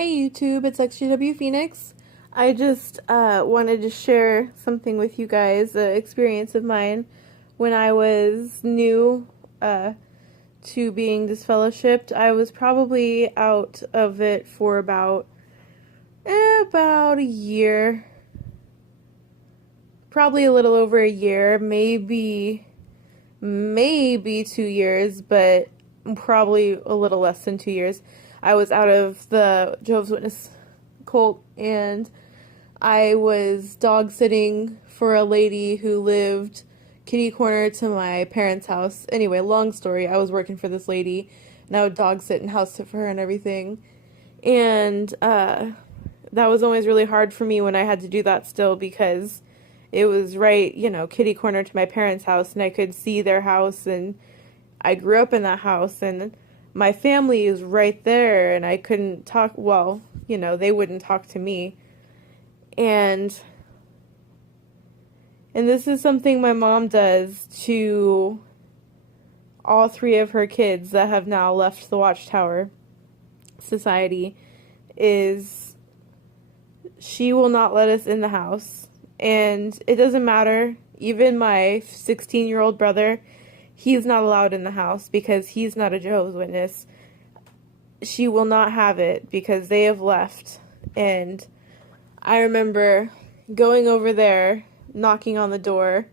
Hey YouTube, it's XGW Phoenix. I just wanted to share something with you guys, an experience of mine when I was new to being disfellowshipped. I was probably out of it for about a year, probably a little over a year, maybe 2 years, but probably a little less than 2 years. I was out of the Jehovah's Witness cult, and I was dog sitting for a lady who lived kitty corner to my parents' house. Anyway, long story, I was working for this lady, and I would dog sit and house sit for her and everything. And that was always really hard for me when I had to do that still, because it was right, kitty corner to my parents' house, and I could see their house, and I grew up in that house, and my family is right there, and I couldn't talk, well, they wouldn't talk to me. And this is something my mom does to all three of her kids that have now left the Watchtower Society, is she will not let us in the house. And it doesn't matter, even my 16-year-old brother, he's not allowed in the house because he's not a Jehovah's Witness. She will not have it because they have left. And I remember going over there, knocking on the door,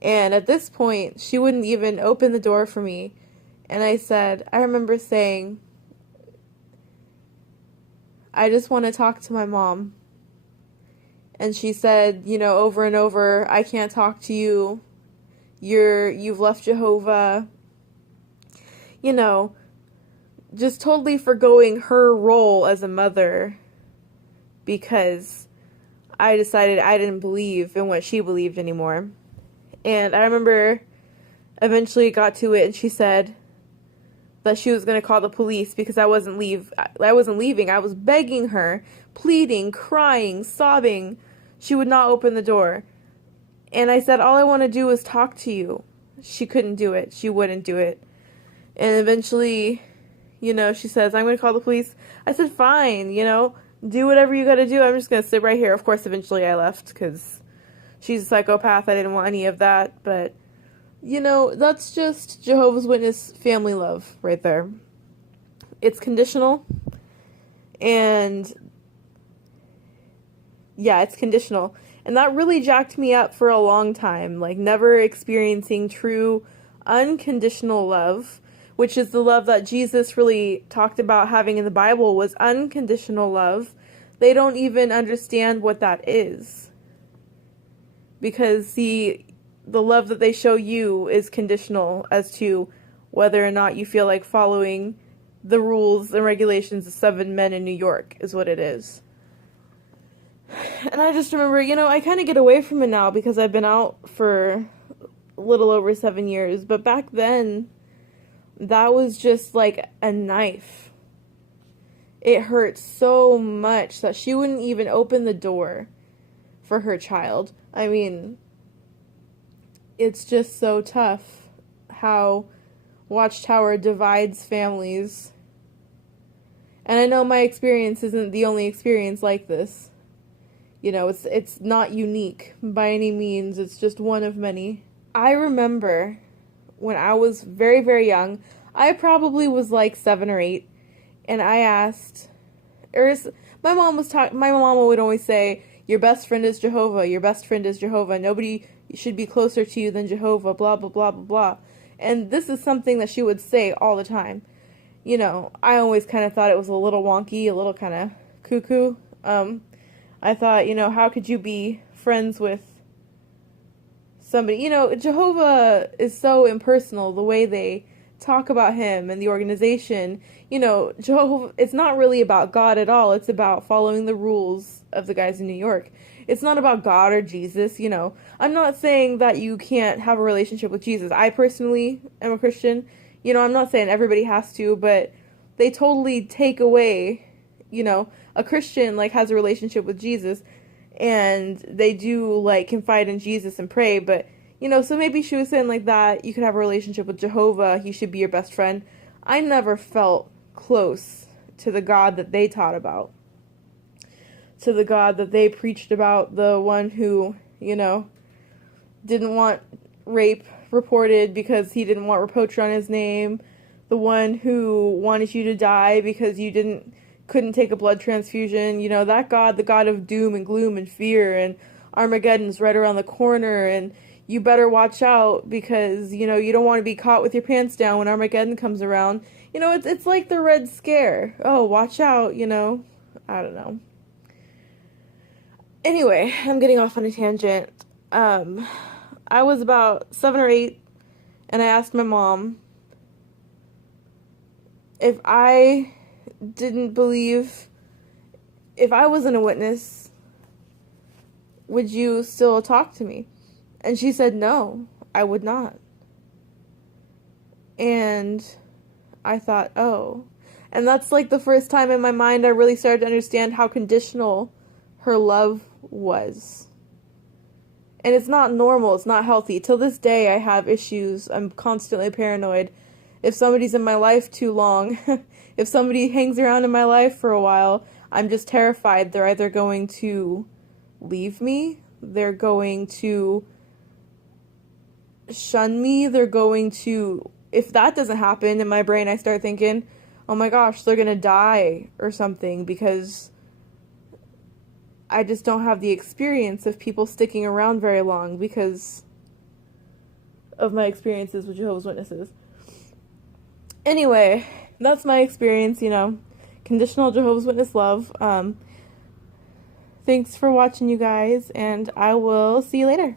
and at this point, she wouldn't even open the door for me. And I remember saying, I just want to talk to my mom. And she said, over and over, I can't talk to you. You've left Jehovah, just totally forgoing her role as a mother, because I decided I didn't believe in what she believed anymore. And I remember eventually it got to it, and she said that she was going to call the police because I wasn't leaving. I was begging her, pleading, crying, sobbing. She would not open the door. And I said, all I want to do is talk to you. She couldn't do it. She wouldn't do it. And eventually, she says, I'm going to call the police. I said, fine, do whatever you got to do. I'm just going to sit right here. Of course, eventually I left because she's a psychopath. I didn't want any of that. But, that's just Jehovah's Witness family love right there. It's conditional. And, yeah, it's conditional. And that really jacked me up for a long time, like never experiencing true unconditional love, which is the love that Jesus really talked about having in the Bible, was unconditional love. They don't even understand what that is. Because the love that they show you is conditional as to whether or not you feel like following the rules and regulations of 7 men in New York is what it is. And I just remember, I kind of get away from it now because I've been out for a little over 7 years. But back then, that was just like a knife. It hurt so much that she wouldn't even open the door for her child. I mean, it's just so tough how Watchtower divides families. And I know my experience isn't the only experience like this. It's not unique by any means. It's just one of many. I remember when I was very, very young, I probably was like 7 or 8, and I asked, my mom would always say, your best friend is Jehovah, your best friend is Jehovah, nobody should be closer to you than Jehovah, blah, blah, blah, blah, blah. And this is something that she would say all the time. I always kind of thought it was a little wonky, a little kind of cuckoo. I thought, how could you be friends with somebody? Jehovah is so impersonal, the way they talk about him and the organization. Jehovah, it's not really about God at all. It's about following the rules of the guys in New York. It's not about God or Jesus, I'm not saying that you can't have a relationship with Jesus. I personally am a Christian. I'm not saying everybody has to, but they totally take away, a Christian, has a relationship with Jesus, and they do, confide in Jesus and pray, but, so maybe she was saying like that, you could have a relationship with Jehovah, he should be your best friend. I never felt close to the God that they taught about, to the God that they preached about, the one who, didn't want rape reported because he didn't want reproach on his name, the one who wanted you to die because you couldn't take a blood transfusion, that God, the God of doom and gloom and fear, and Armageddon's right around the corner, and you better watch out because, you don't want to be caught with your pants down when Armageddon comes around. It's like the Red Scare. Oh, watch out, I don't know. Anyway, I'm getting off on a tangent. I was about 7 or 8, and I asked my mom if I wasn't a witness, would you still talk to me? And she said, no, I would not. And I thought, oh. And that's like the first time in my mind I really started to understand how conditional her love was. And it's not normal, it's not healthy. Till this day I have issues. I'm constantly paranoid. If somebody's in my life too long, if somebody hangs around in my life for a while, I'm just terrified they're either going to leave me, they're going to shun me, they're going to, if that doesn't happen in my brain, I start thinking, oh my gosh, they're gonna die or something, because I just don't have the experience of people sticking around very long because of my experiences with Jehovah's Witnesses. Anyway, that's my experience, conditional Jehovah's Witness love. Thanks for watching, you guys, and I will see you later.